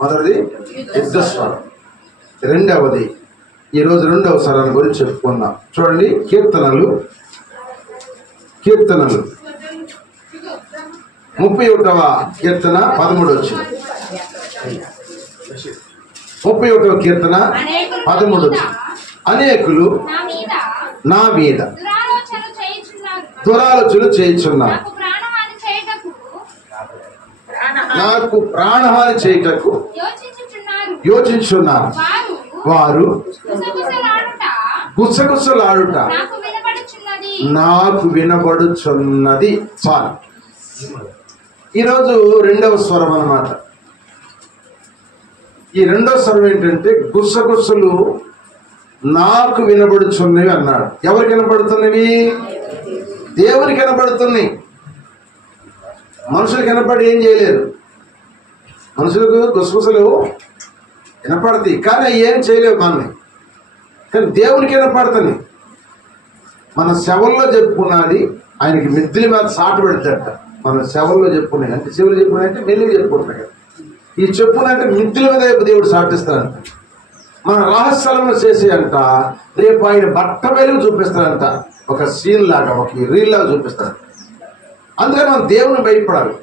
మొదటిది యుద్ధ స్వరం, రెండవది ఈరోజు రెండవ స్వరాన్ని గురించి చెప్పుకుందాం. చూడండి, కీర్తనలు 31వ కీర్తన 13 వచ్చింది. 31వ కీర్తన 13 వచ్చింది. అనేకులు నా మీద దురాలోచన చేయుచున్నారు, నాకు ప్రాణహాని చేయుటకు యోచించున్నారు. వారు గుసగుసలాడుట నాకు వినబడుచున్నది. చాలు. ఈరోజు రెండవ స్వరం అన్నమాట. ఈ రెండవ స్వరం ఏంటంటే గుసగుసలు నాకు వినబడుచున్నవి అన్నాడు. ఎవరికి వినబడుతున్నవి? దేవునికి వినబడుతున్నాయి. మనుషులకు వినపడి ఏం చేయలేరు. మనుషులకు గుసగుసలు వినపడతాయి కానీ ఏం చేయలేవు మనల్ని. కానీ దేవునికి వినపడుతుంది. మన శవల్లో చెప్పుకున్నది ఆయనకి మిద్దిలి మీద సాటు పెడతాడట. మన శవల్లో చెప్పుకున్నాయి అంటే చెవులు చెప్పుకున్నాయి అంటే మెల్లిగా చెప్పుకుంటాడు కదా. ఈ చెప్పునంటే మిద్దిల మీద దేవుడు సాటిస్తాడంట. మన రహస్యాలను చేసేయంట రేపు ఆయన బట్ట వెలుగు చూపిస్తాడంట. ఒక సీన్ లాగా, ఒక రీల్ లాగా చూపిస్తాడంట. అందుకని మనం దేవుని భయపడాలి.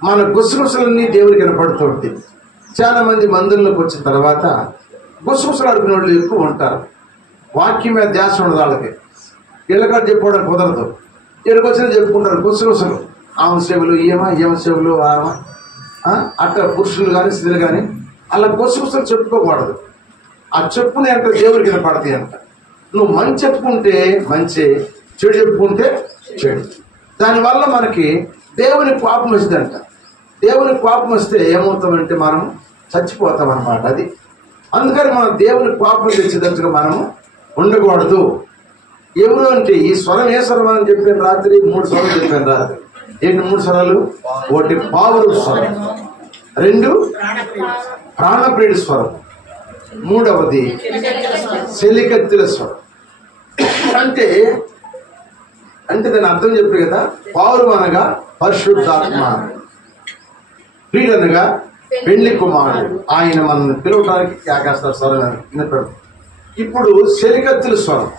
మన గుసగుసలన్నీ దేవునికి వినపడుతుంటాయి. చాలా మంది మందిరంలోకి వచ్చిన తర్వాత గుసగుసలు ఆడుకునే వాళ్ళు ఎక్కువ ఉంటారు. వాక్యం మీద ధ్యాస ఉండదు వాళ్ళకి. వీళ్ళకాడ చెప్పుకోవడానికి కుదరదు. ఇక్కడికి వచ్చినా చెప్పుకుంటారు గుసగుసలు. ఆమె సేవలు ఏమ సేవలు అట్లా పురుషులు కానీ స్త్రీలు కానీ అలా గుసగుసలు చెప్పుకోకూడదు. ఆ చెప్పునే అంట దేవుడికి వినపడతాయి అంట. నువ్వు మంచి చెప్పుకుంటే మంచి, చెడు చెప్పుకుంటే చెడు. దానివల్ల మనకి దేవుని కోపం వస్తుందంట. దేవుని కోపం వస్తే ఏమవుతామంటే మనం చచ్చిపోతాం అన్నమాట. అది అందుకని మనం దేవుని కోపం తెచ్చేటట్టుగా మనము ఉండకూడదు. ఎవరు అంటే ఈ స్వరం ఏ స్వరం అని చెప్పాను రాత్రి? 3 స్వరాలు చెప్పాను రాత్రి. ఏంటి 3 స్వరాలు? ఒకటి పావురు స్వరం, 2 ప్రాణప్రియుడి స్వరం, 3వది చెలికత్తెల స్వరం. అంటే దాని అర్థం చెప్పారు కదా. పావురు అనగా పరిశుద్ధాత్మ, ప్రియుడు అనగా పెళ్లి కుమారుడు. ఆయన మనల్ని పిలవడానికి ఆకాశ స్వరం వినపడు. ఇప్పుడు చెలికత్తెల స్వరం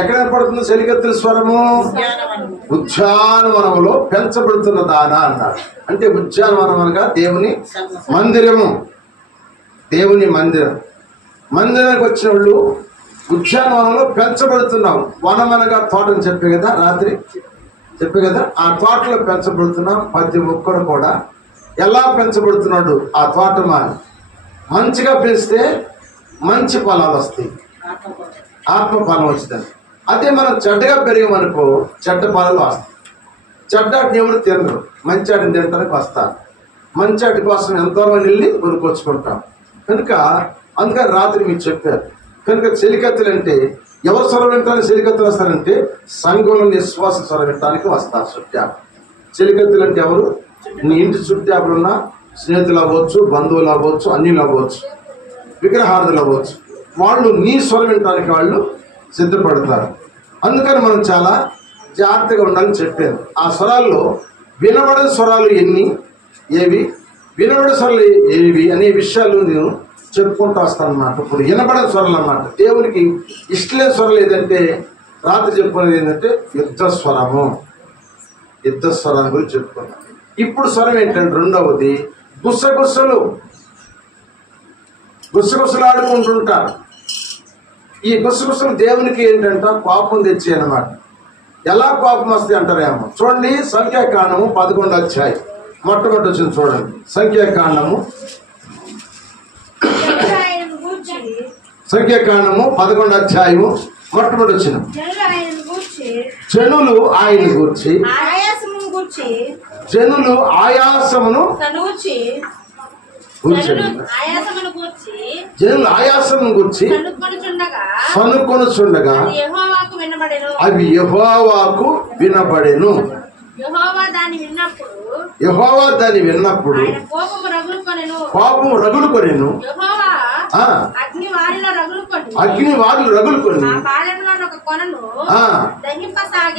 ఎక్కడ వినపడుతుంది? చెలికత్తెల స్వరము ఉద్యానవనములో పెంచబడుతున్న దాన అన్నాడు. అంటే ఉద్యానవనం అనగా దేవుని మందిరము. దేవుని మందిరం. మందిరానికి వచ్చిన వాళ్ళు ఉద్యానవనంలో పెంచబడుతున్నాం. వనం అనగా తోటని చెప్పే కదా రాత్రి చెప్పే కదా. ఆ తోటలో పెంచబడుతున్నాం. ప్రతి ఒక్కరు కూడా ఎలా పెంచబడుతున్నాడు? ఆ తోట మంచిగా పెంచితే మంచి ఫలాలు వస్తాయి, ఆత్మ ఫలం వస్తుంది. అదే మనం చెడ్డగా పెరిగామనుకో చెడ్డ ఫలాలు వస్తాయి. చెడ్డాటిని ఎవరు తినరు, మంచి ఆటిని తినడానికి వస్తారు. మంచి ఆటి కోసం ఎంతోమంది వెళ్ళి కొనుక్కొచ్చుకుంటాం. కనుక అందుకని రాత్రి మీకు చెప్పారు. కనుక చెలికత్తెలు అంటే ఎవరు స్వరం వింటానికి చెలికత్తెలు వస్తారంటే సంఘంలో నిశ్వాస స్వరం వినటానికి వస్తారు. చుట్టాపు చెలికత్తెలు అంటే ఎవరు? నీ ఇంటి చుట్టాపులు ఉన్న స్నేహితులు అవ్వచ్చు, బంధువులు అవ్వచ్చు, అన్యులు అవ్వచ్చు, విగ్రహార్థులు అవ్వచ్చు. వాళ్ళు నీ స్వరం వినటానికి వాళ్ళు సిద్ధపడతారు. అందుకని మనం చాలా జాగ్రత్తగా ఉండాలని చెప్పాను. ఆ స్వరాల్లో వినబడని స్వరాలు ఏవి, వినబడే స్వరాలు ఏవి అనే విషయాలు నేను చెప్పుకుంటూ వస్తాను అన్నమాట. ఇప్పుడు వినబడని స్వరాలు అన్నమాట. దేవునికి ఇష్టలేని స్వరాలు ఏదంటే రాత్రి చెప్పుకునేది ఏంటంటే యుద్ధ స్వరము. యుద్ధ స్వరాన్ని గురించి చెప్పుకున్నాం. ఇప్పుడు స్వరం ఏంటంటే రెండవది గుసగుసలు ఆడుకుంటుంటారు. ఈ గుసగుసలు దేవునికి ఏంటంట కోపం తెచ్చాయి అన్నమాట. ఎలా కోపం వస్తాయి అంటారేమో. చూడండి, సంఖ్యాకాండము 11వ అధ్యాయం మొట్టమొదటి వచ్చింది. చూడండి, సంఖ్యాకాండము 11వ అధ్యాయము మొట్టమొదటి వచ్చిన జనులు ఆయన గూర్చి జనులు ఆయాసమును జనులు ఆయాసమును గూర్చి సనుకొనుచుండగా అవి యెహోవాకు వినబడెను. యెహోవా దాన్ని విన్నప్పుడు కోపము రగులుకొనెను. అగ్ని వారిలో రగులుకొని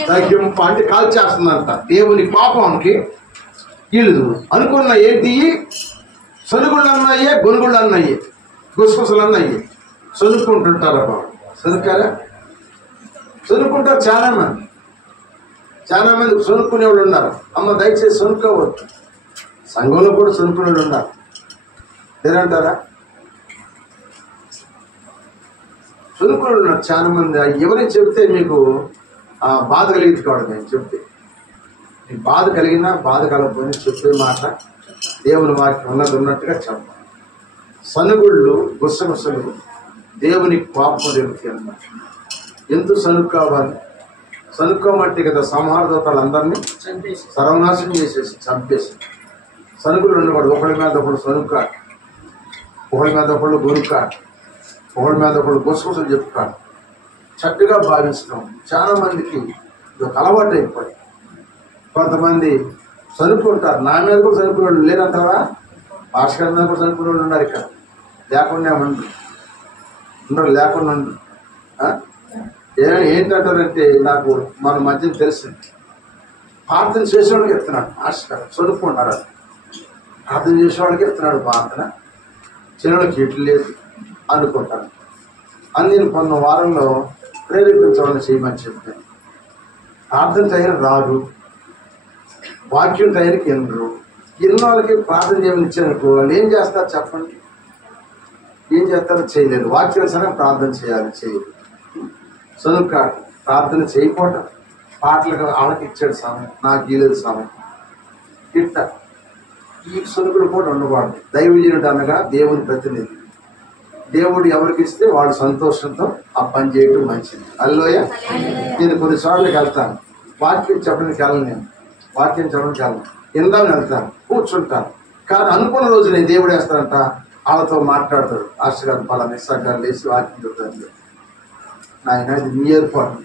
దగ్గింప అంటే కాల్చేస్తుందంట. దేవుని కోపానికి వీళ్ళు అనుకున్న ఏంటి? సనుగుళ్ళు అన్నయ్యే, గొనుగుళ్ళు అన్నయ్యే, గుసగుసలు అన్నయ్యే. సొనుక్కుంటుంటారా బాబు? సొనుక్కారా? సొనుక్కుంటారు చాలా మంది. సొనుక్కునే వాళ్ళు ఉన్నారు. అమ్మ దయచేసి సొనుక్కోవద్దు. సంఘంలో కూడా సొనుక్కునే వాళ్ళు ఉన్నారు. లేదంటారా? సొనుక్కునే వాళ్ళు ఉన్నారు చాలా మంది. ఎవరైనా చెబితే మీకు బాధ కలిగింది కావడం. నేను చెప్తే మీకు బాధ కలిగినా బాధ కలగకపోయినా చెప్పే మాట దేవుని వాక్యం ఉన్నట్టుగా చెప్పాలి. సనుగుళ్ళు, గుసగుసలు దేవుని కోపం జరుగుతాయి అన్నమాట. ఎందుకు సనుక్కు కావాలి? సనుక్కోమంటే కదా సంహారదూతలందరినీ సర్వనాశనం చేసేసి చంపేసి. సనుగులు ఉండకూడదు. ఒకళ్ళ మీద ఒకళ్ళు సనుక్కాడు, ఒకళ్ళ మీద ఒకళ్ళు గొనుక్కాడు, ఒకళ్ళ మీద ఒకళ్ళు గుసగుసలు చెప్పుకాడు. చక్కగా భావిస్తాం. చాలా మందికి ఇది ఒక అలవాటు అయిపోయి కొంతమంది చనుక్కుంటారు. నా మీద కూడా చనుక్కునే వాళ్ళు లేరంటారా? భాస్కర్ మీద కూడా చనుక్కునే వాళ్ళు ఉన్నారు. ఇక్కడ లేకుండా ఉండరు, లేకుండా ఉండరు. ఏంటంటారంటే నాకు మన మధ్య తెలిసింది. ప్రార్థన చేసేవాళ్ళకి ఎత్తున్నాడు భాస్కర్, చదువుకుంటారు. ప్రార్థన చేసేవాళ్ళకి ఎత్తున్నాడు ప్రార్థన, చిన్నవాళ్ళకి ఎట్లు లేదు అనుకుంటాను. అని నేను కొన్న వారంలో ప్రేరేపించవాలని చేయమని చెప్పాను. ప్రార్థన టైం రారు, వాక్యం టైంకి వినరు. ఇన్న వాళ్ళకి ప్రార్థన చేయమని ఇచ్చానుకో వాళ్ళు ఏం చేస్తారు చెప్పండి? ఏం చేస్తారో చేయలేదు. వాక్యానుసారం ప్రార్థన చేయాలి, చేయదు. సనుక్క ప్రార్థన చేయకపోవటం, పాటలకు వాళ్ళకి ఇచ్చాడు సమయం, నాకు ఇలేదు సమయం. ఇట్ట ఈ సనుకులు కూడా ఉండకూడదు. దైవజనుడు అనగా దేవుని ప్రతినిధి. దేవుడు ఎవరికి ఇస్తే వాళ్ళు సంతోషంతో ఆ పని చేయటం మంచిది. అల్లోయ నేను కొన్నిసార్లు వెళ్తాను, వాక్యం చెప్పడానికి వెళ్ళను. నేను వాక్యం చెప్పడానికి వెళ్ళను, ఇందామని వెళ్తాను, కూర్చుంటాను. కానీ అనుకున్న రోజు నేను దేవుడు వేస్తానంట, వాళ్ళతో మాట్లాడతాడు. ఆశగారు పలానా ఇస్సాగారు లేచి వాక్యం చెప్తాను. నాయన ఇది నీ ఏర్పాటు.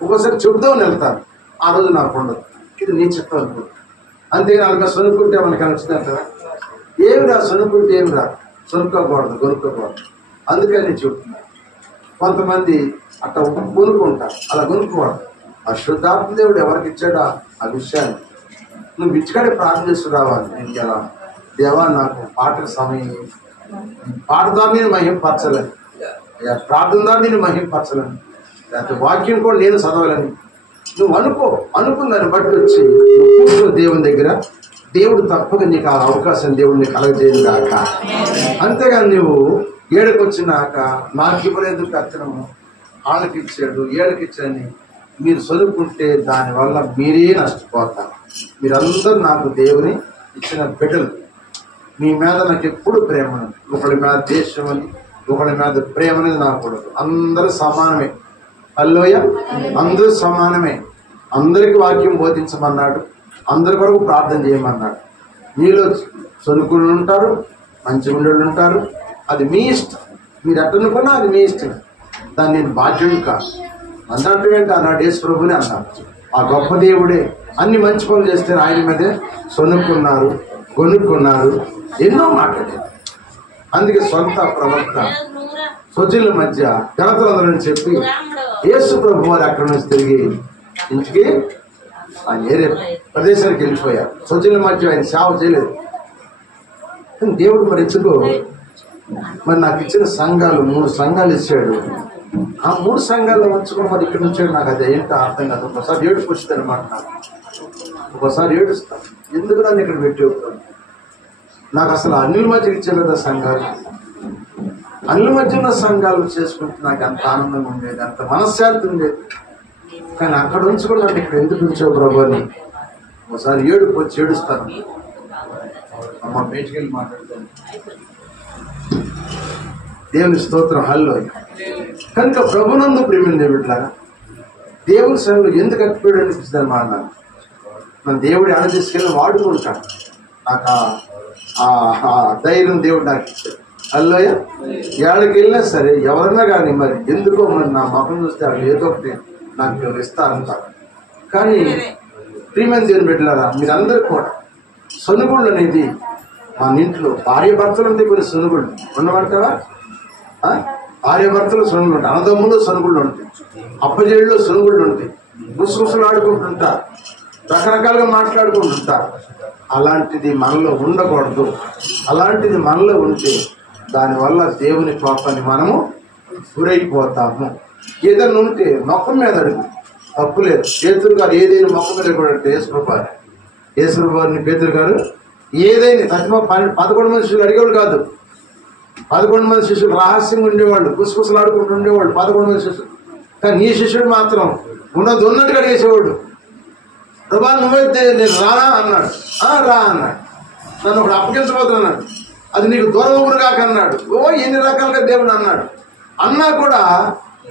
ఒక్కోసారి చెబుదామని వెళ్తాను, ఆ రోజు నాకు ఉండదు. ఇది నీ చిత్తం అనుకుంటా. అంతేగాని వాళ్ళకి సొనుక్కుంటే మనకి నచ్చుతుంటారా? ఏమి రా సొనుక్కుంటే ఏమి రా, సొనుక్కోకూడదు, కొనుక్కోకూడదు. అందుకని నేను చెప్తున్నాను. కొంతమంది అట్లా కొనుక్కుంటారు, అలా కొనుక్కోకూడదు. ఆ శుద్ధాత్మ దేవుడు ఎవరికి ఇచ్చాడా ఆ విషయాన్ని నువ్వు ఇచ్చికాడే ప్రార్థన చేస్తూ రావాలి. నేను ఎలా దేవా నాకు పాటల సమయం, పాటదాన్ని నేను మహింపరచలేను, ప్రార్థన దాన్ని నేను మహింపరచలేను, లేకపోతే వాక్యం కూడా నేను చదవాలని నువ్వు అనుకున్నాను బట్టి వచ్చి నువ్వు కూర్చో దేవుని దగ్గర. దేవుడు తప్పక నీకు ఆ అవకాశం దేవుడిని కలగజేయను కాక. అంతేగాని నువ్వు ఏడుకు వచ్చినాక నాకు ఇవ్వలేదు కత్తనము, వాళ్ళకి ఇచ్చాడు ఏడుకి ఇచ్చాడని మీరు చదువుకుంటే దానివల్ల మీరే నష్టపోతారు. మీరందరూ నాకు దేవుని ఇచ్చిన బిడ్డలు. మీ మీద నాకు ఎప్పుడు ప్రేమ, ఒకళ్ళ మీద దేశం అని ఒకళ్ళ మీద ప్రేమ అనేది నాకు కూడదు. అందరూ సమానమే. హల్లెలూయా, అందరూ సమానమే. అందరికి వాక్యం బోధించమన్నాడు, అందరి వరకు ప్రార్థన చేయమన్నాడు. మీలో సొనుకులు ఉంటారు, మంచి ఉండేళ్ళు ఉంటారు. అది మీ ఇష్టం, మీరు ఎట్టనుకున్నా అది మీ ఇష్టం. దాన్ని నేను బాధ్యుడు కాదు. అన్నట్టు ఏంటి అన్నాడు యేసు ప్రభుని అన్నాడు. ఆ గొప్ప దేవుడే అన్ని మంచి పనులు చేస్తే ఆయన మీదే సొనుక్కున్నారు, కొనుక్కున్నారు, ఎన్నో మాట్లాడారు. అందుకే సొంత ప్రవక్త సొజుల మధ్య ఘనతలందరని చెప్పి యేసు ప్రభు వారు అక్కడి నుంచి తిరిగి ఇంటికి ఆయన ఏరే ప్రదేశానికి వెళ్ళిపోయారు. సొజుల మధ్య ఆయన సేవ చేయలేదు. దేవుడు మరి ఎందుకు మరి నాకు ఇచ్చిన సంఘాలు 3 సంఘాలు ఇచ్చాడు. ఆ 3 సంఘాలు ఉంచుకుని మరి ఇక్కడ నుంచాడు. నాకు అది ఏంటో అర్థం కాదు. ఒకసారి ఏడుపు వచ్చింది అనమాట. నాకు ఒకసారి ఏడుస్తాను, ఎందుకు నన్ను ఇక్కడ పెట్టి. నాకు అసలు అన్యుల మధ్య ఇచ్చే కదా సంఘాలు, అన్యుల మధ్య ఉన్న సంఘాలు చేసుకుంటే నాకు అంత ఆనందంగా ఉండేది, అంత మనశ్శాంతి ఉండేది. కానీ అక్కడ ఉంచుకుని నాకు ఇక్కడ ఎందుకు ఉంచావు ప్రభు అని ఒకసారి ఏడుపు వచ్చి ఏడుస్తాను. అమ్మ బయటికి వెళ్ళి మాట్లాడతాను. దేవుని స్తోత్రం. హల్లెలూయా. కనుక ప్రభునందు ప్రేమ దేవుడిలాగా దేవుని సన్నిధిలో ఎందుకు కట్టిపోయాడు అనిపిస్తుంది అన్నమాట. మన దేవుడు ఎలా తీసుకెళ్ళి వాడుకుంటాడు. నాకు ఆ ధైర్యం దేవుడు నాకు ఇచ్చాడు. హల్లెలూయా. ఏళ్ళకి వెళ్ళినా సరే ఎవరన్నా కానీ మరి ఎందుకో మరి నా ముఖం చూస్తే అక్కడ ఏదో ఒకటి నాకు ఇస్తారంటారు. కానీ ప్రియమైన దేవుని బిడ్డలారా, మీరందరూ కూడా సనుగుళ్ళు అనేది మన ఇంట్లో భార్య భర్తలు ఉంటే కొన్ని సనుగుళ్ళు ఉండమంటారా? భార్య భర్తలు సనుగులు ఉంటాయి, అన్నదమ్ములు సనుగుళ్ళు ఉంటాయి, అప్పజేళ్ళు సనుగుళ్ళు ఉంటాయి, గుసగుసలు ఆడుకుంటుంటారు. రకరకాలుగా మాట్లాడుకుంటుంటారు. అలాంటిది మనలో ఉండకూడదు. అలాంటిది మనలో ఉంటే దానివల్ల దేవుని కోపాన్ని మనము గురైపోతాము. ఏదైనా ఉంటే మొక్క మీద అడుగు, తప్పు లేదు. పేతురు గారు ఏదైనా మొక్క మీద కూడా యేసుప్రభుని పేతురు గారు ఏదైనా 11 మంది శిష్యులు అడిగేవాడు కాదు. 11 మంది శిష్యులు రహస్యంగా ఉండేవాళ్ళు, గుసగుసలాడుకుంటూ ఉండేవాళ్ళు 11 మంది శిష్యులు. కానీ నీ శిష్యుడు మాత్రం ఉన్నట్టుగా అడిగేసేవాడు. ప్రభా నువ్వైతే నేను రానా అన్నాడు. రా అన్నాడు. నన్ను ఒకడు అప్పగించబోతున్నాడు, అది నీకు దూరం కాక అన్నాడు. ఎన్ని రకాలుగా దేవుడు అన్నాడు. అన్నా కూడా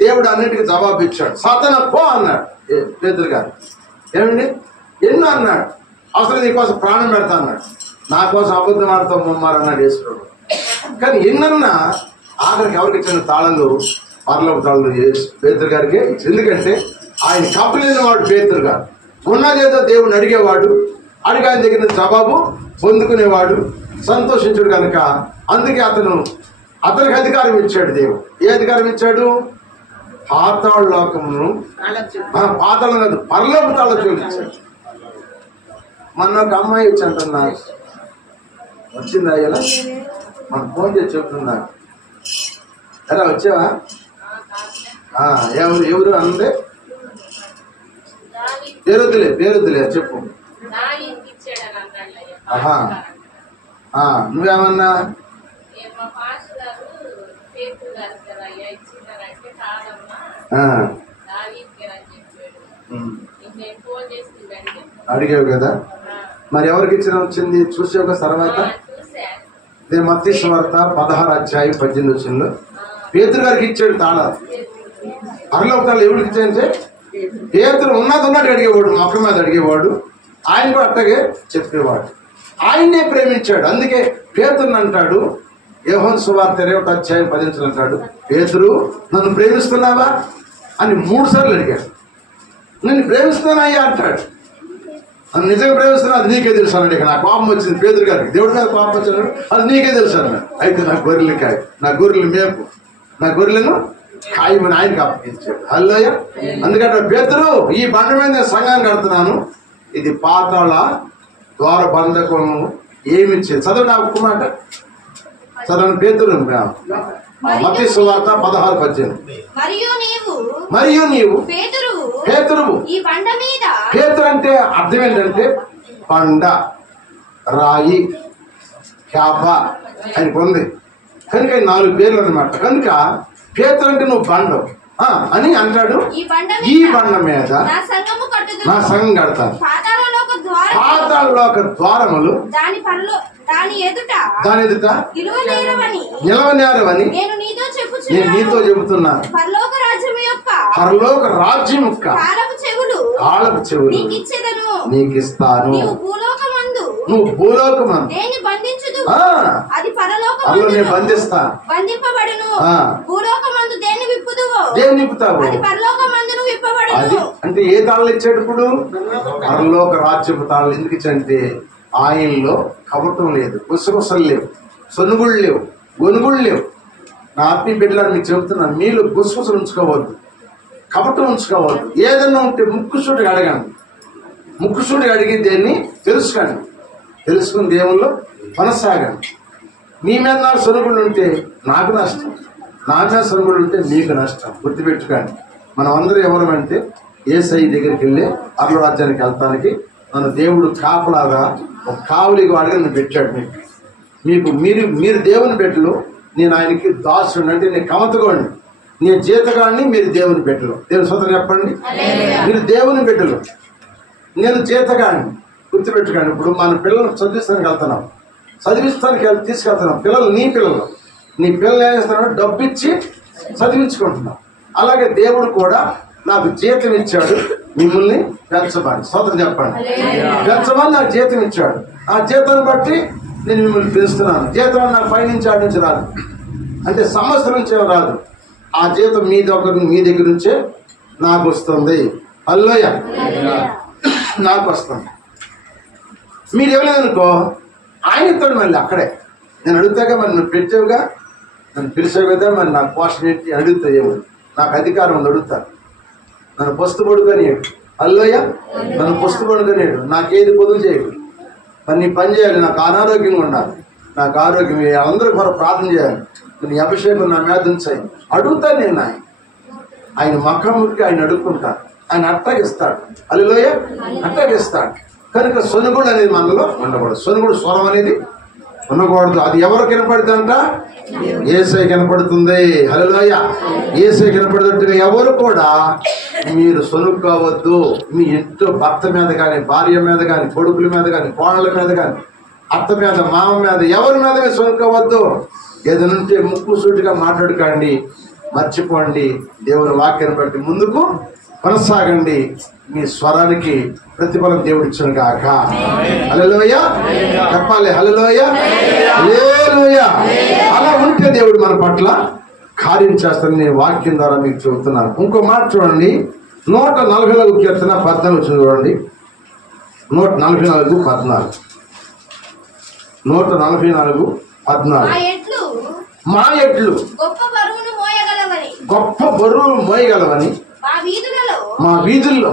దేవుడు అన్నిటికీ జవాబు ఇచ్చాడు. సాతాన పో అన్నాడు పేతురు గారు. ఏమండి ఎన్నో అన్నాడు. అసలు నీకోసం ప్రాణం పెడతా అన్నాడు. నా కోసం అబద్ధం ఆడుతాం మమ్మారన్నాడు యేసుప్రభు. కానీ ఎన్నన్నా ఆఖరికి ఎవరికి ఇచ్చిన తాళాలు పరలోక తాళాలు పేతురు గారికి. ఎందుకంటే ఆయన కప్పలేని వాడు పేతురు గారు. ఉన్నదేదో దేవుడిని అడిగేవాడు, అడిగి ఆయన దగ్గర జవాబు పొందుకునేవాడు, సంతోషించాడు కనుక అందుకే అతనికి అధికారం ఇచ్చాడు దేవుడు. ఏ అధికారం ఇచ్చాడు? పాతాళ లోకమును, పాతాళం కాదు పరలోక తాళం ఇచ్చాడు. మొన్న ఒక అమ్మాయి వచ్చి అంటున్నా, వచ్చిందా ఇలా మన ఫోన్ చేసి చెప్తున్నా, ఎలా వచ్చావా? ఎవరు అందే పేరుద్దులే చెప్పు. నువ్వేమన్నా అడిగావు కదా, మరి ఎవరికి వచ్చింది చూసావు కదా. తర్వాత మత్తయి సువార్త 16:18 పేతురు గారికి ఇచ్చాడు తాళాలు. పరలోక తాళాలు ఎవరికి ఇచ్చాడంటే పేతురు ఉన్నట్టు అడిగేవాడు, మొక్క మీద అడిగేవాడు. ఆయన కూడా అట్టగే చెప్పేవాడు. ఆయన్నే ప్రేమించాడు. అందుకే పేతురుని అంటాడు, యోహాను సువార్త 21:10 అంటాడు, పేతురు నన్ను ప్రేమిస్తున్నావా అని 3 సార్లు అడిగాడు. నేను ప్రేమిస్తున్నానయ్యా అంటాడు. నన్ను నిజంగా ప్రేమిస్తున్నా, అది నీకే తెలుసు అన్నాడు. ఇక నా కోపం వచ్చింది పేతురు గారికి. దేవుడి మీద కోపం వచ్చినాడు, అది నీకే తెలుసు అన్నాడు. అయితే నా గొర్రెలు కాయ, నా గొర్రెలు మేపు, నా గొర్రెలను కాయమని ఆయనకి అప్పగించాడు. హల్లెలూయ. అందుకంటే పేతురు ఈ బండ మీద నేను సంఘాన్ని కడుతున్నాను, ఇది పాతాళ ద్వార బంధకము ఏమిచ్చేది. చదవండి ఆ ఒక్క మాట చదవండి. పేతురు మత్తయి సువార్త 16:18 మరియు నీవు పేతురువు. పేతురు అంటే అర్థం ఏంటంటే బండ, రాయి, క్యాప అని పొంది కనుక 4 పేర్లు అన్నమాట. కనుక పేతురు అంటే నువ్వు బండ అని అంటాడు. ఈ బండ మీద నా సంఘం కడతాను. పాతాళలోక ద్వారములు దాని ఎదుట నిలవనేరవని నేను నీతో చెబుతున్నాను. పరలోక రాజ్యం యొక్క తాళపు చెవులు నీకు ఇస్తాను. నువ్వు భూలోకమందు నేను బంధిస్తాను. దేన్ని విప్పుతావు? అది అంటే ఏ తాళాలు ఇచ్చాడు ఇప్పుడు? పరలోక రాజ్యపు తాళాలు. ఎందుకు ఇచ్చంటే ఆయనలో కపటం లేదు, గుసగుసలు లేవు, సొనుగుళ్ళు లేవు, గొనుగుళ్ళు లేవు. నా ఆత్మీయ బిడ్డలను మీకు చెబుతున్నాను, మీలో గుసగుసలు ఉంచుకోవద్దు, కపటం ఉంచుకోవద్దు. ఏదన్నా ఉంటే ముక్కుసూటిగా అడగండి. ముక్కుసూటిగా అడిగి దేన్ని తెలుసుకోండి. తెలుసుకుని దేవుల్లో కొనసాగండి. మీ మీద నాకు సొనుగుళ్ళు ఉంటే నాకు నష్టం, నా మీద సొనుగుళ్ళు ఉంటే మీకు నష్టం. గుర్తుపెట్టుకోండి. మనం అందరూ ఎవరమంటే యేసయ్య దగ్గరికి వెళ్ళి పరలోక రాజ్యానికి వెళ్తానికి మన దేవుడు కాపలాగా ఒక కావలిగా అడగని పెట్టాడు. మీరు దేవుని బిడ్డలు, నేను ఆయనకి దాసుడు. అంటే నేను కమతగోండి, నేను జీతగాడిని, మీరు దేవుని బిడ్డలు. దేవుని సోదరు చెప్పండి, మీరు దేవుని బిడ్డలు, నేను జీతగాడిని. గుర్తుపెట్టుకోండి. ఇప్పుడు మన పిల్లలను చదివిస్తానికి వెళ్తున్నాం, తీసుకెళ్తున్నాం. పిల్లలు నీ పిల్లలు ఏం చేస్తున్నాడు? డబ్బు ఇచ్చి చదివించుకుంటున్నాం. అలాగే దేవుడు కూడా నాకు జీతం ఇచ్చాడు, మిమ్మల్ని పెంచమని. సోదరు చెప్పండి, పెంచమని నాకు జీతం ఇచ్చాడు. ఆ జీతాన్ని బట్టి నేను మిమ్మల్ని పెంచుతున్నాను. జీతం నాకు పైనుంచి ఆడి నుంచి రాదు, అంటే సంవత్సరం నుంచే రాదు. ఆ జీతం మీ దగ్గర నుంచే నాకు వస్తుంది. హల్లెలూయా. నాకు వస్తుంది. మీరు ఇవ్వలేదనుకో ఆయన ఇస్తాడు మళ్ళీ అక్కడే. నేను అడుగుతాగా, మరి నువ్వు పెట్టావుగా, నన్ను పిలిచావు కదా, మరి నాకు పోషణ ఏంటి అడుగుతాయేమో. నాకు అధికారం ఉంది, అడుగుతాను. నన్ను పస్తు పడుకొని హల్లెలూయ. నన్ను పుస్తకం అనుకునేడు, నాకేది పొదుపు చేయడు, మరి నీ పని చేయాలి, నాకు అనారోగ్యంగా ఉండాలి, నాకు ఆరోగ్యం, అందరూ కూడా ప్రార్థన చేయాలి, నీ అభిషేకం నా మీద ఉంచాయి అడుగుతాను నేను. ఆయన ముఖముకి ఆయన అడుక్కుంటాడు, ఆయన అట్టగిస్తాడు. హల్లెలూయ, అట్టగిస్తాడు. కనుక సొనుగుడు అనేది మనలో ఉండకూడదు. సొనుగుడు స్వరం అనేది ఉండకూడదు. అది ఎవరు కనపడుతుందంట? యేసయ్య కనపడుతుంది. హల్లెలూయ, యేసయ్య కనపడుతుంటే ఎవరు కూడా మీరు సొనుగు కావద్దు. మీ ఇంట్లో భర్త మీద కానీ, భార్య మీద కానీ, కొడుకుల మీద కానీ, కోడళ్ళ మీద కానీ, అత్త మీద, మామ మీద, ఎవరి మీద మీరు సొనుగు కావద్దు. ఏదైనా ముక్కు సూటిగా మాట్లాడుకోండి, మర్చిపోండి. దేవుని వాక్యాన్ని బట్టి ముందుకు కొనసాగండి. మీ స్వరానికి ప్రతిఫలం దేవుడు ఇచ్చును గాక. హల్లెలూయ చెప్పాలి. హల్లెలూయ, హల్లెలూయ. అలా ఉంటే దేవుడు మన పట్ల కార్యం చేస్తానని నేను వాక్యం ద్వారా మీకు చెబుతున్నాను. ఇంకో మాట చూడండి, 144 కీర్తన 14 వచ్చింది చూడండి. 144:14. 144:14. మా ఎడ్లు గొప్ప బరువును మోయగలవని మా వీధుల్లో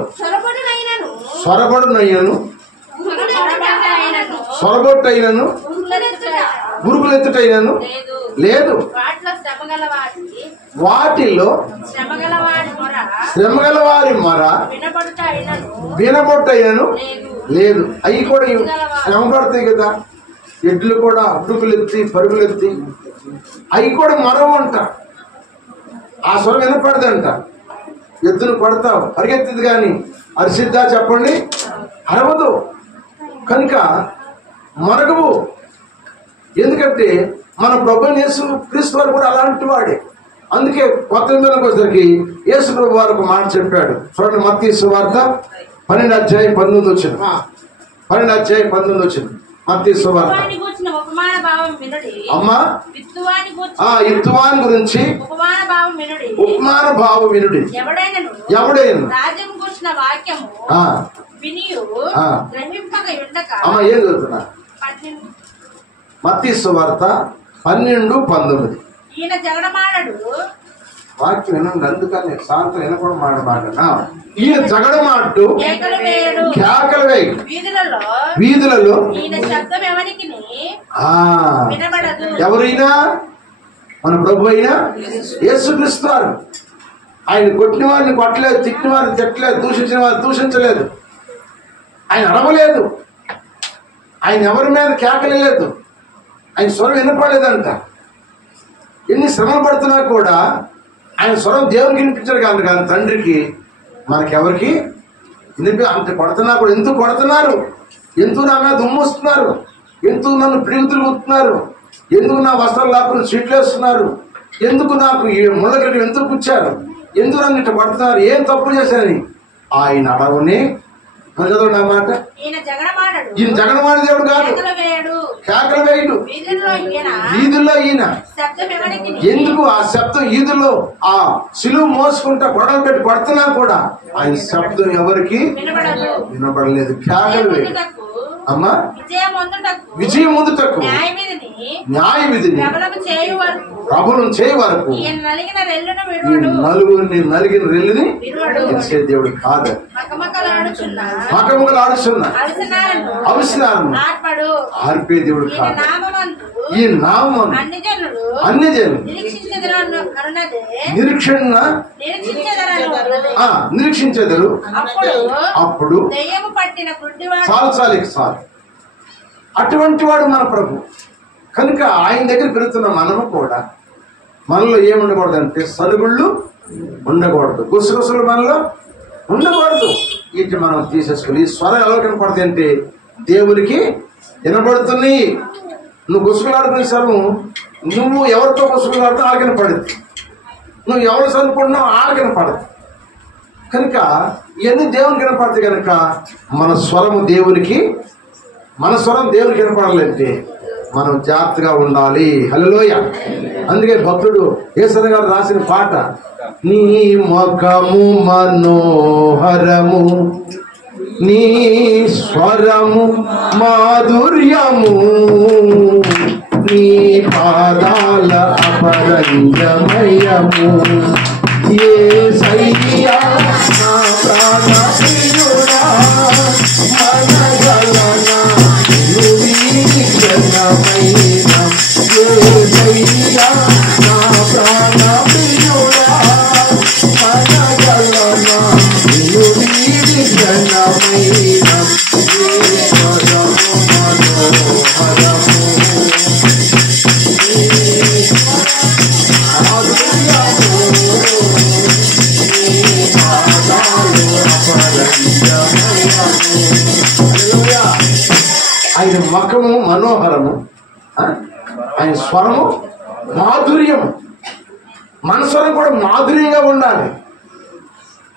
సొరబడునయ్యను, సొరబొట్టైనను, గురుగులెత్తుటైనను లేదు. వాటిలో శ్రమగల వారి మొర వినబొట్టైనను లేదు. అవి కూడా శ్రమ పడతాయి కదా. ఎడ్లు కూడా ఉడుకులెత్తి పరుగులెత్తి అవి కూడా మరవంట. ఆ స్వరం వినపడదంట. ఎద్దును కొడతావు, పరిగెత్తిది కానీ అరిసిద్దా చెప్పండి? అరవదు. కనుక మరగవు. ఎందుకంటే మన ప్రభువైన యేసు క్రీస్తు వారు కూడా అలాంటి వాడే. అందుకే కొత్త నిబంధనకు వచ్చేసరికి యేసు ప్రభు వారు ఒక మాట చెప్పాడు. చూడండి, మత్తయి సువార్త 12:19 వచ్చింది. 12:19 వచ్చింది మత్తయి సువార్త. అమ్మా, ఇత్తువాని గురించి ఉపమాన భావం వినుడి. ఎవడైనా అమ్మా ఏం చదువుతున్నా? మత్తయి సువార్త 12:19. వాక్యం వినండి, అందుకని శాంతం వినకూడదు మాట. ఈయన జగడమాటు కేకలు వేయి వీధులలో. ఎవరైనా మన ప్రభు అయినా యేసుక్రీస్తు వారు. ఆయన కొట్టిన వారిని కొట్టలేదు, తిట్టిన వారిని తిట్టలేదు, దూషించిన వారిని దూషించలేదు, ఆయన అరవలేదు, ఆయన ఎవరి మీద కేకలేదు, ఆయన స్వరం వినపడలేదంట. ఎన్ని శ్రమలు పడుతున్నా కూడా ఆయన స్వరం దేవునికి వినిపించాడు కానీ తండ్రికి మనకెవరికి అంత కొడుతున్నా కూడా. ఎందుకు కొడుతున్నారు? ఎందుకు నా మీద ఉమ్మొస్తున్నారు? ఎందుకు నన్ను ప్రియుతులు కూతున్నారు? ఎందుకు నా వస్త్రాలు లాక్కుని సీట్లు వేస్తున్నారు? ఎందుకు నాకు ముళ్ళగడ్డ ఎందుకు కూర్చారు? ఎందుకు నన్ను ఇట్లా పడుతున్నారు? ఏం తప్పు చేశారని ఆయన అడవని చదవండి అన్నమాట. ఈయన జగడమాడి దేవుడు కాదు, కేకలు వేయడు. ఈదుల్లో ఈయన ఎందుకు ఆ శబ్దం? ఈదుల్లో ఆ సిలువు మోసుకుంటా గొడవలు పెట్టి పడుతున్నా కూడా ఆయన శబ్దం ఎవరికి వినపడలేదు. కేకలు వేయడు. అమ్మా, విజయం పొందుటకు న్యాయ విధిని ప్రభుత్వం చేయ వరకు ఈ నలుగురిని నలిగిన రెల్లుని ఇచ్చే దేవుడు కాదు. మకముకలు ఆడుచున్నా అవసరాలను ఆర్పే దేవుడు కాదు. ఈ నామం అన్ని జనులు నిరీక్షించెదరు. అప్పుడు చాలు అటువంటి వాడు మన ప్రభు. కనుక ఆయన దగ్గర పెరుగుతున్న మనము కూడా మనలో ఏముండకూడదు అంటే సరుగుళ్ళు ఉండకూడదు, గుసగుసలు మనలో ఉండకూడదు. వీటిని మనం తీసేసుకోవాలి. ఈ స్వరం ఎలా కనపడుతుంది అంటే దేవునికి వినబడుతున్నాయి. నువ్వు గుసగులాడుకునే స్వరం నువ్వు ఎవరితో గుసగులాడుతూ ఆడకన పడుతుంది, నువ్వు ఎవరు చదువుకుంటున్నావు ఆడకన పడదు. కనుక ఇవన్నీ దేవునికి వినపడతాయి. కనుక మన స్వరము దేవునికి, మన స్వరం దేవునికి వినపడాలంటే మనం జాగ్రత్తగా ఉండాలి. హల్లెలూయ. అందుకే భక్తుడు యేసయ్య గారు రాసిన పాట, నీ ముఖము మనోహరము, నీ స్వరము మాధుర్యము, నీ పాదాల అపరంజమయము, యేసయ్యా నా ప్రాణ ఏసయ్యా నా ప్రాణ ప్రియుడా మనగలనా నిన్ను వీడి ఘనమైన ఈశ్వరము మనోహరము ఆయన ముఖము మనోహరము, ఆయన స్వరము మాధుర్యము. మన స్వరం కూడా మాధుర్యంగా ఉండాలి.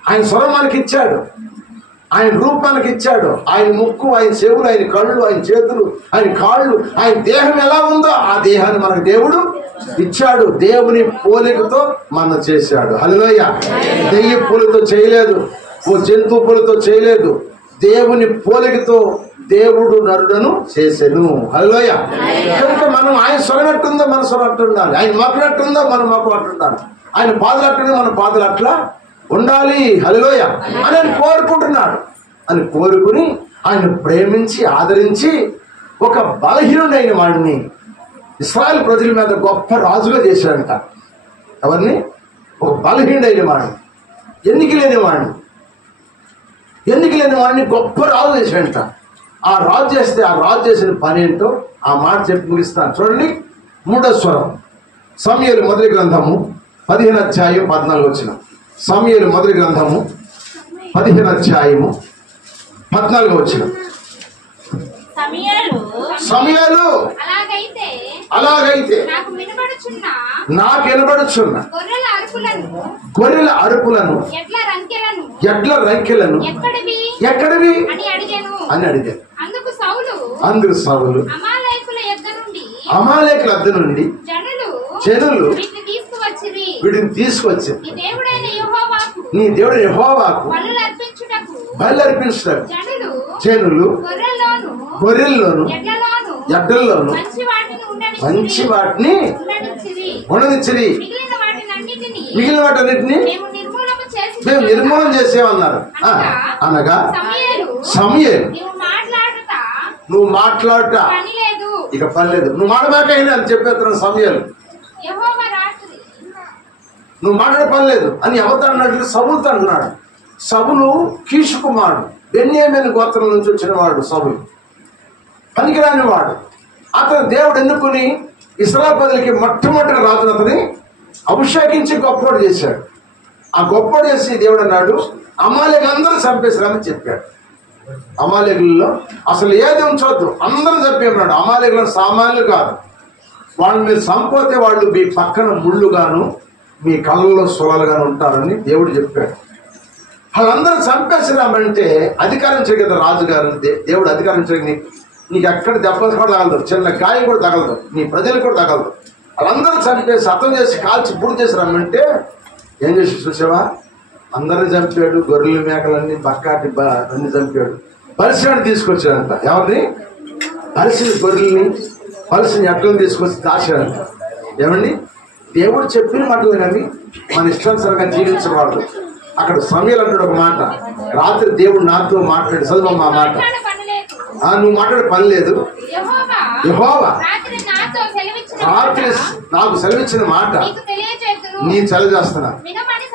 ఆయన స్వరం మనకి ఇచ్చాడు, ఆయన రూపం మనకి ఇచ్చాడు. ఆయన ముక్కు, ఆయన చెవులు, ఆయన కళ్ళు, ఆయన చేతులు, ఆయన కాళ్ళు, ఆయన దేహం ఎలా ఉందో ఆ దేహాన్ని మనకు దేవుడు ఇచ్చాడు. దేవుని పోలికతో మనం చేశాడు. హల్లెలూయా. దెయ్య పూలతో చేయలేదు, ఓ జంతువు పూలతో చేయలేదు. దేవుని పోలికతో దేవుడు నరులను చేసెను. హల్లెలూయా. కనుక మనం ఆయన స్వరం ఎట్టుందో మన స్వరం అట్టు ఉండాలి, ఆయన మొక్కలు ఎట్టుందో మన మొక్కలు అట్టు ఉండాలి, ఆయన పాదలు అట్టుందో మన పాదలు అట్లా ఉండాలి. హల్లెలూయా అని ఆయన కోరుకుంటున్నాడు. అని కోరుకుని ఆయన ప్రేమించి ఆదరించి ఒక బలహీనుడైన వాడిని ఇశ్రాయేలు ప్రజల మీద గొప్ప రాజుగా చేశాడంట. ఎవరిని? ఒక బలహీనుడైన వాడిని, ఎన్నిక లేని వాడిని గొప్ప రాజు చేశాడంట. ఆ రాజు చేస్తే ఆ రాజు చేసిన పని ఏంటో ఆ మాట చెప్పి ముగిస్తాను. చూడండి, 3వ స్వరం సమూయేలు మొదటి గ్రంథము 15వ అధ్యాయం 14వ వచనం. సమూయేలు మొదటి గ్రంథము 15వ అధ్యాయము 14వ వచనం. సమూయేలు అలాగైతే నాకు వినబడుచున్న గొర్రెల అరుపులను ఎడ్ల రంకెలను ఎక్కడివి అని అడిగాను. అందుకు సౌలు అమాలేకుల యొద్ద నుండి జనులు వీటిని తీసుకొచ్చి నీ దేవుడు యెహోవాకు బలి అర్పించుటకు జనులు గొర్రెల్లోను ఎడ్లల్లోను మంచి వాటిని ఉండనిచ్చిరి, మిగిలిన వాటన్నిటిని మేము నిర్మూలన చేసేమన్నారు. అనగా సమూయేలు నువ్వు మాట్లాడట ఇక పర్లేదు, నువ్వు మాట్లాడకైనా అని చెప్పేస్తున్నాడు సమూయేలు. నువ్వు మాట్లాడే పని లేదు అని ఎవరితో అన్నట్లు సౌలుతో అన్నాడు. సౌలు కీషు కుమారుడు, బెన్యామీను గోత్రం నుంచి వచ్చిన వాడు సౌలు, పనికిరాని వాడు. అతను దేవుడు ఎన్నుకుని ఇశ్రాయేలు ప్రజలకి మొట్టమొదటి రాజును అతని అభిషేకించి గొప్పవాడు చేశాడు. ఆ గొప్పవాడు చేసి దేవుడు అన్నాడు అమాలేకులందరూ చంపేశారని చెప్పాడు. అమాలేకుల్లో అసలు ఏది ఉంచొద్దు, అందరూ చంపేమన్నాడు. అమాలేకులను సామాన్యులు కాదు, వాళ్ళు మీరు చంపితే వాళ్ళు మీ పక్కన ముళ్ళుగాను మీ కళ్ళలో సులలుగాను ఉంటారని దేవుడు చెప్పాడు. వాళ్ళందరూ చంపేసినామంటే అధికారం చేయగలదు రాజుగారు. దేవుడు అధికారం చేయని నీకు ఎక్కడ దెబ్బలు కూడా తగలదు, చిన్న గాయం కూడా తగలదు, నీ ప్రజలు కూడా తగలదు. వాళ్ళందరూ చంపేసి అర్థం చేసి కాల్చి బుడి చేసి రమ్మంటే ఏం చేసి చూసావా? అందరిని చంపాడు, గొర్రెలు మేకలన్నీ బక్కాటి అన్ని చంపాడు. పరిశ్రమని తీసుకొచ్చాడంట. ఎవరిని? పరిసిన గొర్రెల్ని పరిసిన ఎట్లని తీసుకొచ్చి దాచాడంట. ఏమండి? దేవుడు చెప్పిన మాటలు కానీ మన ఇష్టానుసారంగా జీవించకూడదు. అక్కడ సమూయేలు అంటాడు ఒక మాట, రాత్రి దేవుడు నాతో మాట్లాడి చదువు ఆ మాట. నువ్వు మాట్లాడే పని లేదు, యెహోవా రాత్రి నాకు సెలవిచ్చిన మాట నేను తెలియజేస్తున్నా, వినమని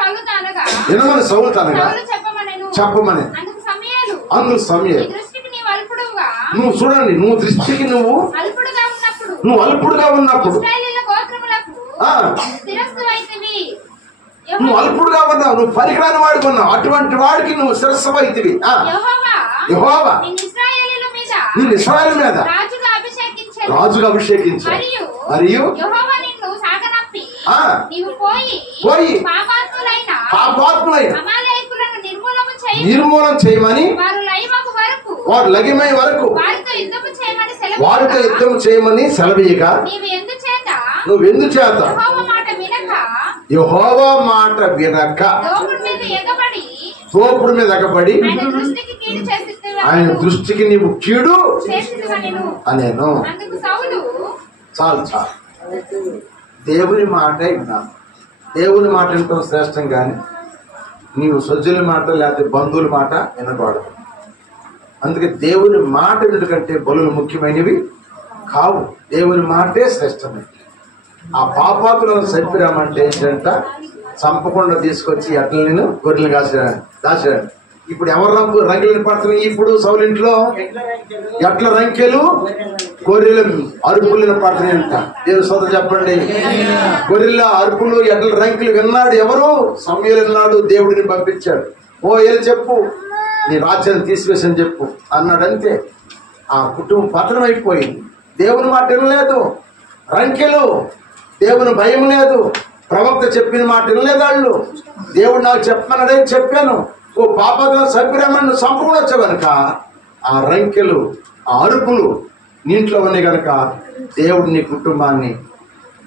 సౌలుతో అనగా చెప్పమని. అందుకు సమూయేలు నువ్వు చూడండి, నువ్వు దృష్టికి నువ్వు అల్పుడుగా ఉన్నప్పుడు నువ్వు అల్పుడుగా ఉన్నావు, నువ్వు పనికిరాని వాడికి ఉన్నావు. అటువంటి వాడికి నువ్వు శిరస్సవైతివి. యెహోవా నిన్ను ఇశ్రాయేలు మీద రాజుగా అభిషేకించు మరియు పోయి పాపాత్ములైన నిర్మూలన చేయమని వారు లగిమై వరకు వారితో యుద్ధం చేయమని సెలవీయగా నువ్వు ఎందుచేత యెహోవా మాట వినక తోపుడు మీద ఎగబడి ఆయన దృష్టికి నీవు కీడు అనేను. చాలు చాలు, దేవుని మాట విన్నాను. దేవుని మాట వినటం శ్రేష్టం కానీ నీవు సజ్జుల మాట లేకపోతే బంధువుల మాట వినకూడదు. అందుకే దేవుని మాట ఎందుకంటే బలులు ముఖ్యమైనవి కావు, దేవుని మాటే శ్రేష్టమైనవి. ఆ పాపాతులను చంపిరామంటే ఏంటంట, చంపకుండా తీసుకొచ్చి ఎట్లని గొర్రెలు దాచాడు. ఇప్పుడు ఎవరు రంకెలు పడుతున్నాయి? ఇప్పుడు సౌలింట్లో ఎట్ల రంకెలు గొర్రెల అరుపులు పడుతున్నాయంట. దేవుని సోదరు చెప్పండి. గొర్రెల అరుపులు ఎట్ల రంకెలు విన్నాడు ఎవరు? సమూయేలు విన్నాడు. దేవుడిని పంపించాడు. ఓ ఏలు చెప్పు, నీ రాజ్యాన్ని తీసివేసని చెప్పు అన్నాడంతే. ఆ కుటుంబం పతనం అయిపోయింది. దేవుని మాట వినలేదు, రంకెలు, దేవుని భయం లేదు, ప్రవక్త చెప్పిన మాట వినలేదు వాళ్ళు. దేవుడు నాకు చెప్పమన్నాడే చెప్పాను, ఓ పాపలను చంపిరామని చంపకుండా వచ్చావు కనుక ఆ రంకెలు, ఆ అరుపులు నీంట్లో ఉన్నాయి కనుక దేవుడు నీ కుటుంబాన్ని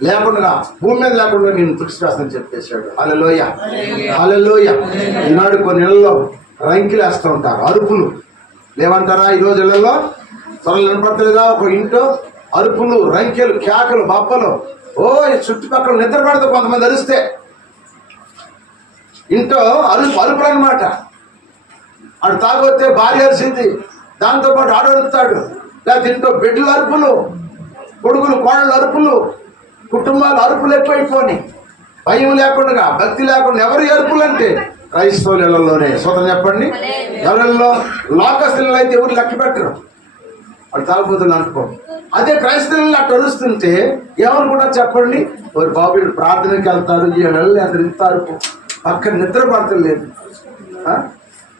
లేకుండా, భూమి మీద లేకుండా నేను తుడిచివేస్తానని చెప్పేశాడు. హల్లెలూయా, హల్లెలూయా. ఈనాడు కొన్ని ఇళ్లలో రంకెలు వేస్తూ ఉంటారు, అరుపులు లేవంటారా? ఈ రోజు ఇళ్లలో త్వరలు వినపడతలేదా? ఒక ఇంట్లో అరుపులు, రంకెలు, కేకలు, బప్పలు. ఓ చుట్టుపక్కల నిద్ర పడదు కొంతమంది అరిస్తే. ఇంట్లో అరుపులు అనమాట. ఆడు తాగొస్తే భార్య అరిసింది, దాంతోపాటు ఆడు అరుస్తాడు. లేకపోతే ఇంట్లో బిడ్డలు అరుపులు, కొడుకులు కోడళ్ళు అరుపులు, కుటుంబాలు అరుపులు ఎక్కువైపోయి భయం లేకుండా, భక్తి లేకుండా. ఎవరు అరుపులు అంటే క్రైస్తవుల ఇళ్లలోనే. సోదరు చెప్పండి, ఎవరిలో లోకస్తులు అయితే ఎవరు లెక్క పెట్టరు, వాళ్ళు తాగుబోతులు అనుకో. అదే క్రైస్తవులు అట్లా అరుస్తుంటే ఏమనుకుంటా చెప్పండి? వారు బాబు ప్రార్థనకి వెళ్తారు, ఈ నెలలు అతను ఇంతారు, పక్కన నిద్ర పడతలేదు.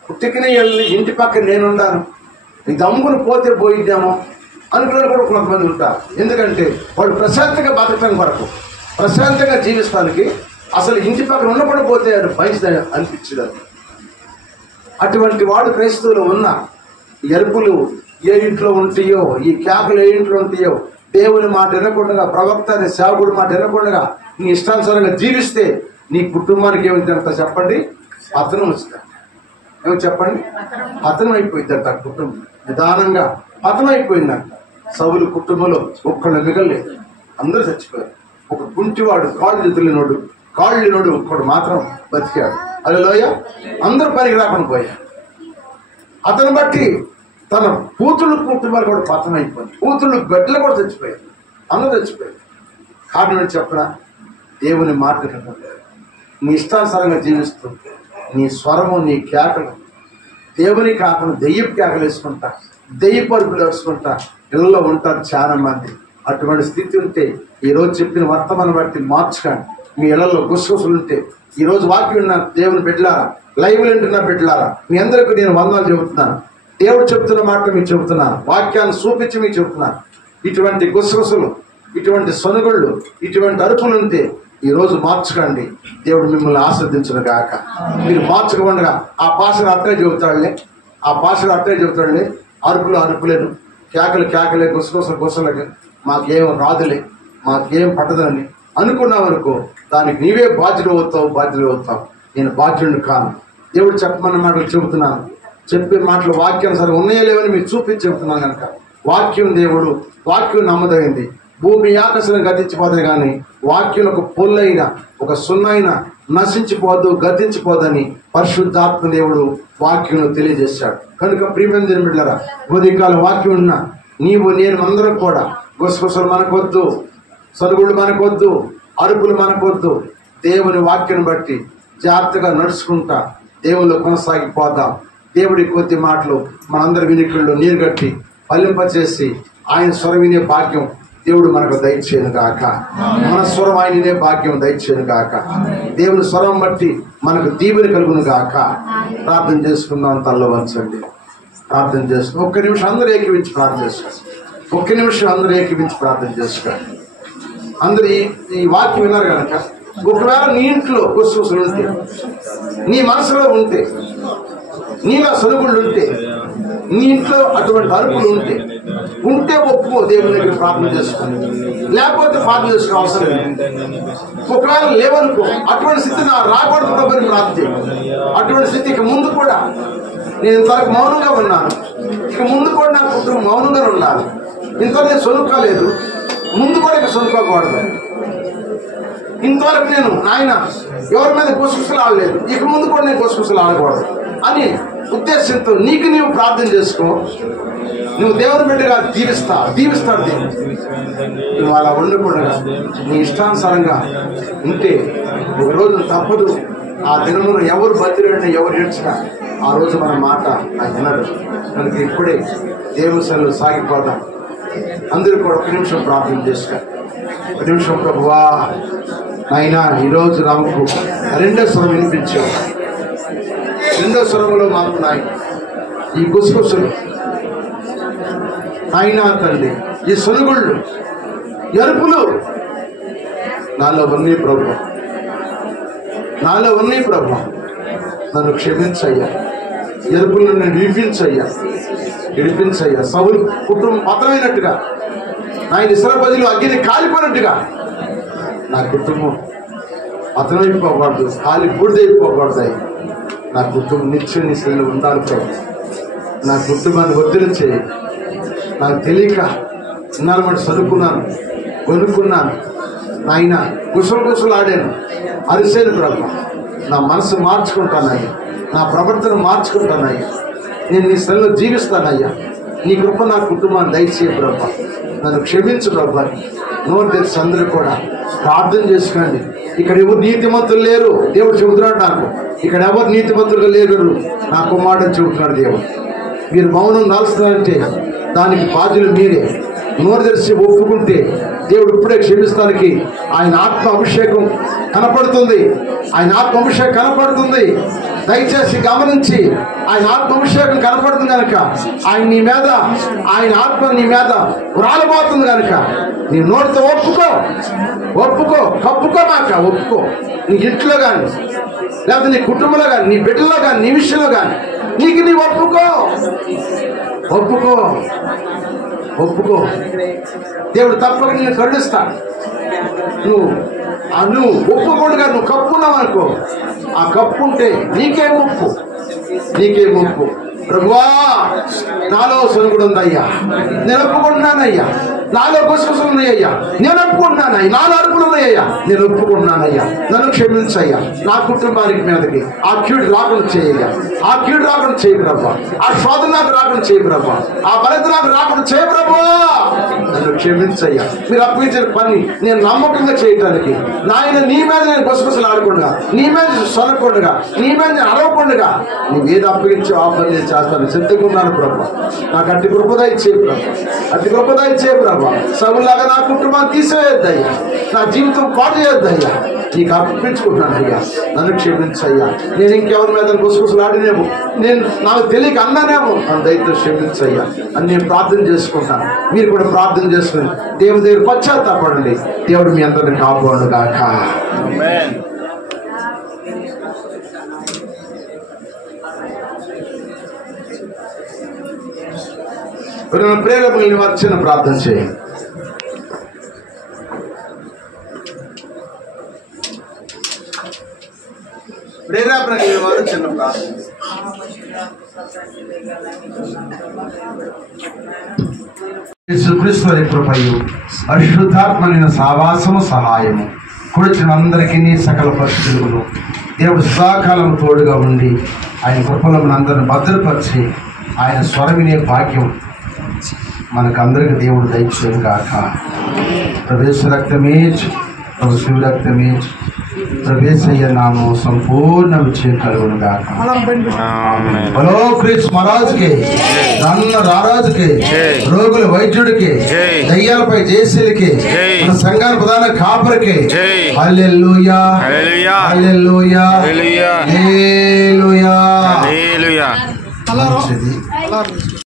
పుట్టికనే వెళ్ళి ఇంటి పక్కన నేనున్నాను, ఈ దమ్మును పోతే పోయిద్దామో అనుకున్న కూడా కొంతమంది ఉంటారు. ఎందుకంటే వాళ్ళు ప్రశాంతంగా బతకడం కొరకు, ప్రశాంతంగా జీవిస్తానికి అసలు ఇంటి పక్కన ఉండకుండా పోతే అది మంచిదని అనిపించదు. అటువంటి వాడు క్రైస్తవులు ఉన్న ఎరుపులు ఏ ఇంట్లో ఉంటాయో, ఈ కేకలు ఏ ఇంట్లో ఉంటాయో, దేవుని మాట వినకుండా, ప్రవక్త అనే సేవకుడి మాట వినకుండా నీ ఇష్టానుసారంగా జీవిస్తే నీ కుటుంబానికి ఏమిటంట చెప్పండి? పతనం వచ్చిందంట. ఏమో చెప్పండి? పతనం అయిపోయిందంట. కుటుంబం నిదానంగా పతనం అయిపోయిందంట. సౌలు కుటుంబంలో ఒక్కళ్ళు మిగలలేదు, అందరూ చచ్చిపోయారు. ఒక కుంటివాడు, కాళ్ళు లేనోడు ఒక్కడు మాత్రం బతికాడు. హల్లెలూయా. అందరూ పనికి రాకుండా పోయారు. అతను బట్టి తన కూతుళ్ళు కుటుంబాలు కూడా పతనం అయిపోయింది. కూతుళ్ళు బిడ్డలు కూడా చచ్చిపోయారు, అందరూ చచ్చిపోయారు. కారణం చెప్పరా? దేవుని మాట వినకుండా నీ ఇష్టానుసారంగా జీవిస్తూ నీ స్వరము, నీ కేకలు దేవుని కాకుండా దెయ్యపు కేకలు వేసుకుంటా, దెయ్యపు అరుపులు వేసుకుంటా ఇళ్ళలో ఉంటారు చాలా మంది. అటువంటి స్థితి ఉంటే ఈరోజు చెప్పిన వర్తమానం బట్టి మార్చుకోండి. మీ ఇళ్లలో గుసగుసలు ఉంటే ఈరోజు వాక్యం ఉన్న దేవుని బిడ్డలారా, లైవ్ వింటున్న బిడ్డలారా, మీ అందరికీ నేను వందనాలు చెబుతున్నాను. దేవుడు చెబుతున్న మాట మీకు చెబుతున్నాను, వాక్యాన్ని చూపించి మీకు చెబుతున్నాను. ఇటువంటి గుసగుసలు, ఇటువంటి సొనుగుళ్ళు, ఇటువంటి అరుపులు ఉంటే ఈరోజు మార్చుకోండి. దేవుడు మిమ్మల్ని ఆస్వాదించును గాక. మీరు మార్చుకోకుండా ఆ పాషను అట్టే చెబుతాడులే, అరుపులేను, కేకలే, గుసలే, మాకేం రాదులే, మాకేం పట్టదని అనుకున్నావు అనుకో, దానికి నీవే బాధ్యుడు అవుతావు. నేను బాధ్యుడిని కాను. దేవుడు చెప్పమన్న మాటలు చెబుతున్నాను. చెప్పే మాటలు వాక్యానుసారం ఉన్నాయో లేవని మీకు చూపించి చెబుతున్నాను కనుక వాక్యం దేవుడు, వాక్యం నమ్మదగింది. భూమి ఆకాశం గతించిపోతుంది కానీ వాక్యం ఒక పొల్లైన, ఒక సున్నైన నశించిపోదు, గతించిపోదని పరిశుద్ధాత్మ దేవుడు వాక్యం తెలియజేశాడు. కనుక ప్రియమైన దేవుని బిడ్డలారా, ఉదయకాలం వాక్యం ఉన్న నీవు నేను అందరం కూడా గుసగుసలు మనకొద్దు, సరుగుళ్ళు మనకొద్దు, అరుపులు మనకొద్దు. దేవుని వాక్యం బట్టి జాగ్రత్తగా నడుచుకుంటా దేవుళ్ళు కొనసాగిపోదాం. దేవుడి కొద్ది మాటలు మనందరి వినికిళ్ళు నీరు కట్టి ఫలింపచేసి ఆయన స్వరం వినే భాగ్యం దేవుడు మనకు దయచేయను గాక. మన స్వరం ఆయన వినే భాగ్యం దయచేయను గాక. దేవుని స్వరం బట్టి మనకు దీవెన కలుగును గాక. ప్రార్థన చేసుకుందాం. తల్లో వంచండి, ప్రార్థన చేసుకుని ఒక్క నిమిషం అందరూ ఏకీవించి ప్రార్థన చేసుకోండి. ఒక్క నిమిషం అందరూ ఏకీవించి ప్రార్థన చేసుకోండి. అందరూ ఈ వాక్యం విన్నారు కనుక ఒకవేళ నీ ఇంట్లో గుసగుసలు ఉంటే, నీ మనసులో ఉంటే, నీలో సరుగుళ్ళు ఉంటే, నీ ఇంట్లో అటువంటి అరుపులు ఉంటే ఒప్పుకో, దేవుని దగ్గర ప్రార్థన చేసుకోండి. లేకపోతే ప్రార్థన చేసుకునే అవసరం లేదు. ఒకవేళ లేవనుకో, అటువంటి స్థితి నా రాకూడదు ప్రభుని ప్రార్థన చేయండి. అటువంటి స్థితి ఇక ముందు కూడా నేను ఇంతవరకు మౌనంగా ఉన్నాను, ఇక ముందు కూడా నా కుటుంబం మౌనంగా ఉండాలి. ఇంతవరకు నేను సొనుక్కోలేదు, ముందు కూడా ఇక సొనుక్కోకూడదు. ఇంతవరకు నేను నాయన ఎవరి మీద గుసగుసలు ఆడలేదు, ఇక ముందు కూడా నేను గుసగుసలు ఆడకూడదు అని ఉద్దేశంతో నీకు నీవు ప్రార్థన చేసుకో. నువ్వు దేవుని బిడ్డగా దీవిస్తాడు దేవుడు. నువ్వు అలా ఉండకుండా నీ ఇష్టానుసారంగా ఉంటే ఒక రోజు తప్పదు. ఆ దినమును ఎవరు బతిరేడినా ఎవరు ఏడ్చినా ఆ రోజు మన మాట ఆయన వినడు. కనుక ఇప్పుడే దేవుని సన్నిధిలో సాగిపోదాం. అందరూ కూడా ఒక నిమిషం ప్రార్థన చేసుకో. ఒక నిమిషం ప్రభువా నాయనా ఈరోజు నాకు రెండో స్వరం వినిపించావు. రెండో స్వరంలో మాకు నాయన ఈ గుసగుసలు నాయనా తండ్రి, ఈ సొలుగుళ్ళు ఎరుపులు నాలో ఉన్నాయి ప్రభు, నాలో ఉన్నాయి ప్రభు. నన్ను క్షమించయ్యా, ఎరుపులను నేను విడిపించయ్యా. సౌలు కుటుంబం పతమైనట్టుగా, నాయన ఇశ్రాయేలు ప్రజలు అగ్ని కాలిపోయినట్టుగా నా కుటుంబం పతనమైపోకూడదు, కాలి బూడిదైపోకూడదు. నా కుటుంబం నిత్యం నీ శ్రేణిలో ఉండాలి ప్రభు. నా కుటుంబాన్ని ఒత్తిడి చేయి. నాకు తెలియక ఇన్నాళ్ళు మనం చదువుకున్నాను, కొనుక్కున్నాను నాయన, గుసలు ఆడాను, అరిసేను ప్రభు. నా మనసు మార్చుకుంటానయ్యా, నా ప్రవర్తన మార్చుకుంటానయ్యా. నేను నీ శ్రేణిలో జీవిస్తానయ్యా. నీ కృప నా కుటుంబాన్ని దయచేయ ప్రభు. నన్ను క్షమించు ప్రభు. నోరు తెరిచి అందరూ కూడా ప్రార్థన చేసుకోండి. ఇక్కడ ఎవరు నీతిమంతులు లేరు, దేవుడు చెబుతున్నాడు నాకు. ఇక్కడ ఎవరు నీతిమంతులుగా లేరు, నా కుమారుడు చెబుతున్నాడు దేవుడు. మీరు మౌనం దాల్స్తున్నారంటే దానికి బాధ్యులు మీరే. నోరు తెరిచి ఒప్పుకుంటే దేవుడు ఇప్పుడే క్షమిస్తానికి ఆయన ఆత్మ అభిషేకం కనపడుతుంది. ఆయన ఆత్మ అభిషేకం కనపడుతుంది. దయచేసి గమనించి, ఆయన ఆత్మ అభిషేకం కనపడుతుంది కనుక ఆయన ఆత్మ నీ మీద రాలబోతుంది కనుక నీ నోటితో ఒప్పుకో, కప్పుకోమాక ఒప్పుకో. నీ ఇంట్లో కానీ, లేకపోతే నీ కుటుంబంలో కానీ, నీ బిడ్డలో కానీ, నీ విషయంలో కానీ నీకు నీ ఒప్పుకో. దేవుడు తప్పక నిన్ను కరుణిస్తాడు. నువ్వు ఒప్పుకోడుగా నువ్వు కప్పున్నావు అనుకో, ఆ కప్పు ఉంటే నీకే ముప్పు. ప్రభువా నాలో సొనుగుడు ఉందయ్యా, నేను ఒప్పుకుంటున్నానయ్యా. నాలో గుసగుసలు ఉన్నాయ్యా, నేను ఒప్పుకుంటున్నానయ్యా. నాలో అరుపులు ఉన్నాయ్యా, నేను ఒప్పుకుంటున్నానయ్యా. నన్ను క్షమించయ్యా. నా కుటుంబానికి మీదకి ఆ కీడు రాకుండా చేయయ్యా. ఆ కీడు రాకుండా చేయి ప్రభా. ఆ శోధన నాకు రాకుండా చేయి ప్రభా. ఆ బలత నాకు రాకుండా చేయ ప్రభా. నన్ను క్షమించయ్యా. మీరు అప్పగించిన పని నేను నమ్మకంగా చేయటానికి నాయన నీ మీద నేను గుసగుసలు ఆడకుండా, నీ మీద సొనకుండా, నీ మీద నేను అరవకుండా నువ్వు ఏది అప్పగించో ఆ పని నేను చేస్తాను. సిద్ధంగా ప్రభా. నాకు అట్టి కృపదయ చేయ ప్రభా. సవులాగా నా కుటుంబాన్ని తీసివేయొద్దయ్యా. నా జీవితం పాటు చేయొద్దయ్యా. నీకు అర్పించుకుంటున్నానయ్యా. నన్ను క్షమించయ్యా. నేను ఇంకెవరి మీద గుసగుసలు ఆడినేమో, నేను నాకు తెలియక అన్నానేమో, నన్ను దయతో క్షమించయ్యా అని నేను ప్రార్థన చేసుకుంటాను. మీరు కూడా ప్రార్థన చేసుకుని దేవుని దగ్గర పశ్చాత్తాపడండి. దేవుడు మీ అందరిని కాపాడును గాక. ప్రేరేపణ వారు చిన్న ప్రార్థన చేయండి. ప్రేరేపణ వారు చిన్న ప్రార్థన. యేసుక్రీస్తు వారి కృపయు పరిశుద్ధాత్మమైన సావాసము సహాయము కూర్చున్న అందరికీ సకల పరిస్థితులు దేవుడు సదాకాలం తోడుగా ఉండి ఆయన కృపలను అందరిని భద్రపరిచి ఆయన స్వరం వినే భాగ్యం మనకందరికి దేవుడు దయచేయను గాక. ప్రవేశ రక్తమే ప్రభు శివ రక్తమే ప్రవేశయ్య నామం సంపూర్ణ విజయం కలుగును గాక. హలో క్రీస్తు మహారాజుకి, నన్న రారాజుకి, రోగుల వైద్యుడికి, దయ్యాలపై జయశీలికి, మన సంఘాల ప్రధాన కాపరికి హల్లెలూయా, హల్లెలూయా, హల్లెలూయా.